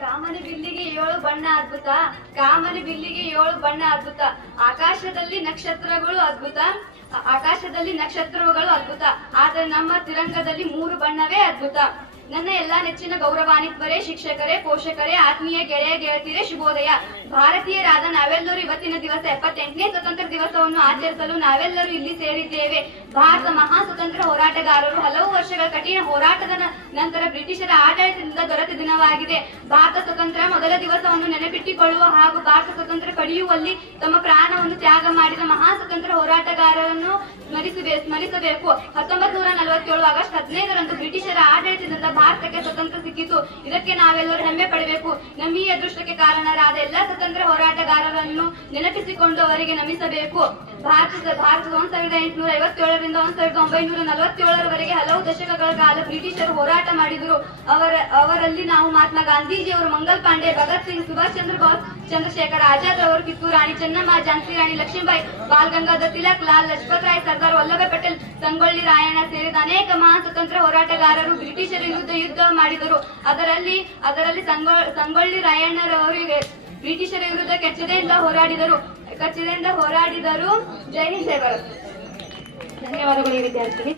ಕಾಮನ ಬಿಲ್ಲಿಗೆ ಏಳು ಬಣ್ಣ ಅದ್ಭುತ, ಕಾಮನೆ ಬಿಲ್ಲಿಗೆ ಏಳು ಬಣ್ಣ ಅದ್ಭುತ. ಆಕಾಶದಲ್ಲಿ ನಕ್ಷತ್ರಗಳು ಅದ್ಭುತ ಆಕಾಶದಲ್ಲಿ ನಕ್ಷತ್ರಗಳು ಅದ್ಭುತ. ಆದರೆ ನಮ್ಮ ತಿರಂಗದಲ್ಲಿ ಮೂರು ಬಣ್ಣವೇ ಅದ್ಭುತ. ನನ್ನ ಎಲ್ಲಾ ನೆಚ್ಚಿನ ಗೌರವಾನ್ವಿತರೇ, ಶಿಕ್ಷಕರೇ, ಪೋಷಕರೇ, ಆತ್ಮೀಯ ಗೆಳೆಯ, ಗೆಳತಿಯರೇ, ಶುಭೋದಯ. ಭಾರತೀಯರಾದ ನಾವೆಲ್ಲರೂ ಇವತ್ತಿನ ದಿವಸ ಎಪ್ಪತ್ತೆಂಟನೇ ಸ್ವತಂತ್ರ ದಿವಸವನ್ನು ಆಚರಿಸಲು ನಾವೆಲ್ಲರೂ ಇಲ್ಲಿ ಸೇರಿದ್ದೇವೆ. ಭಾರತ ಮಹಾ ಸ್ವತಂತ್ರ ಹೋರಾಟಗಾರರು. ಹಲವು ವರ್ಷಗಳ ಕಠಿಣ ಹೋರಾಟದ ನಂತರ ಬ್ರಿಟಿಷರ ಆಡಳಿತದಿಂದ ದೊರೆತ ದಿನವಾಗಿದೆ. ಭಾರತ ಸ್ವತಂತ್ರ ಮೊದಲ ದಿವಸವನ್ನು ನೆನಪಿಟ್ಟುಕೊಳ್ಳುವ ಹಾಗೂ ಭಾರತ ಸ್ವತಂತ್ರ ಪಡೆಯುವಲ್ಲಿ ತಮ್ಮ ಪ್ರಾಣವನ್ನು ತ್ಯಾಗ ಮಾಡಿದ ಮಹಾ ಸ್ವತಂತ್ರ ಹೋರಾಟಗಾರರನ್ನು ಸ್ಮರಿಸಬೇ ಸ್ಮರಿಸಬೇಕು. ಹತ್ತೊಂಬತ್ತು ನೂರ ನಲವತ್ತೇಳು ಆಗಸ್ಟ್ ಹದಿನೈದರಂದು ಬ್ರಿಟಿಷರ ಭಾರತಕ್ಕೆ ಸ್ವತಂತ್ರ ಸಿಕ್ಕಿತು. ಇದಕ್ಕೆ ನಾವೆಲ್ಲರೂ ಹೆಮ್ಮೆ ಪಡಬೇಕು. ನಮ್ಮ ಈ ಅದೃಷ್ಟಕ್ಕೆ ಕಾರಣರಾದ ಎಲ್ಲ ಸ್ವತಂತ್ರ ಹೋರಾಟಗಾರರನ್ನು ನೆನಪಿಸಿಕೊಂಡು ಅವರಿಗೆ ನಮಿಸಬೇಕು. ಭಾರತದ ಭಾರತದ ಒಂದ್ ಸಾವಿರದ ಎಂಟುನೂರ ಐವತ್ತೇಳರಿಂದ ಒಂದ್ ಸಾವಿರದ ಒಂಬೈನೂರ ನಲವತ್ತೇಳರವರೆಗೆ ಹಲವು ದಶಕಗಳ ಕಾಲ ಬ್ರಿಟಿಷರು ಹೋರಾಟ ಮಾಡಿದರು. ಅವರ, ಅವರಲ್ಲಿ ನಾವು ಮಹಾತ್ಮ ಗಾಂಧೀಜಿಯವರು ಮಂಗಲ್ ಪಾಂಡೆ, ಭಗತ್ ಸಿಂಗ್, ಸುಭಾಷ್ ಚಂದ್ರ ಬೋಸ್, ಚಂದ್ರಶೇಖರ್ ಆಜಾದ್ ಅವರು ಕಿತ್ತೂರು ರಾಣಿ ಚೆನ್ನಮ್ಮ ಝಾನ್ಸಿ ರಾಣಿ ಲಕ್ಷ್ಮೀಬಾಯಿ, ಬಾಲ್ ಗಂಗಾಧರ್ ತಿಲಕ್, ಲಾಲ್ ಲಜಪತ್ ರಾಯ್, ಸರ್ದಾರ್ ವಲ್ಲಭಾಯ್ ಪಟೇಲ್, ಸಂಗೊಳ್ಳಿ ರಾಯಣ್ಣ ಸೇರಿದ ಅನೇಕ ಮಹಾನ್ ಸ್ವತಂತ್ರ ಹೋರಾಟಗಾರರು ಬ್ರಿಟಿಷರ ವಿರುದ್ಧ ಯುದ್ಧ ಮಾಡಿದರು. ಅದರಲ್ಲಿ ಅದರಲ್ಲಿ ಸಂಗೊಳ್ಳಿ ರಾಯಣ್ಣರವರಿಗೆ ಬ್ರಿಟಿಷರ ವಿರುದ್ಧ ಕೆಚ್ಚದೆಯಿಂದ ಹೋರಾಡಿದರು. ಕೆಚ್ಚದೆಯಿಂದ ಹೋರಾಡಿದರು. ಜೈ ಭಾರತ್ ಧನ್ಯವಾದಗಳು ಈ ವಿದ್ಯಾರ್ಥಿನಿ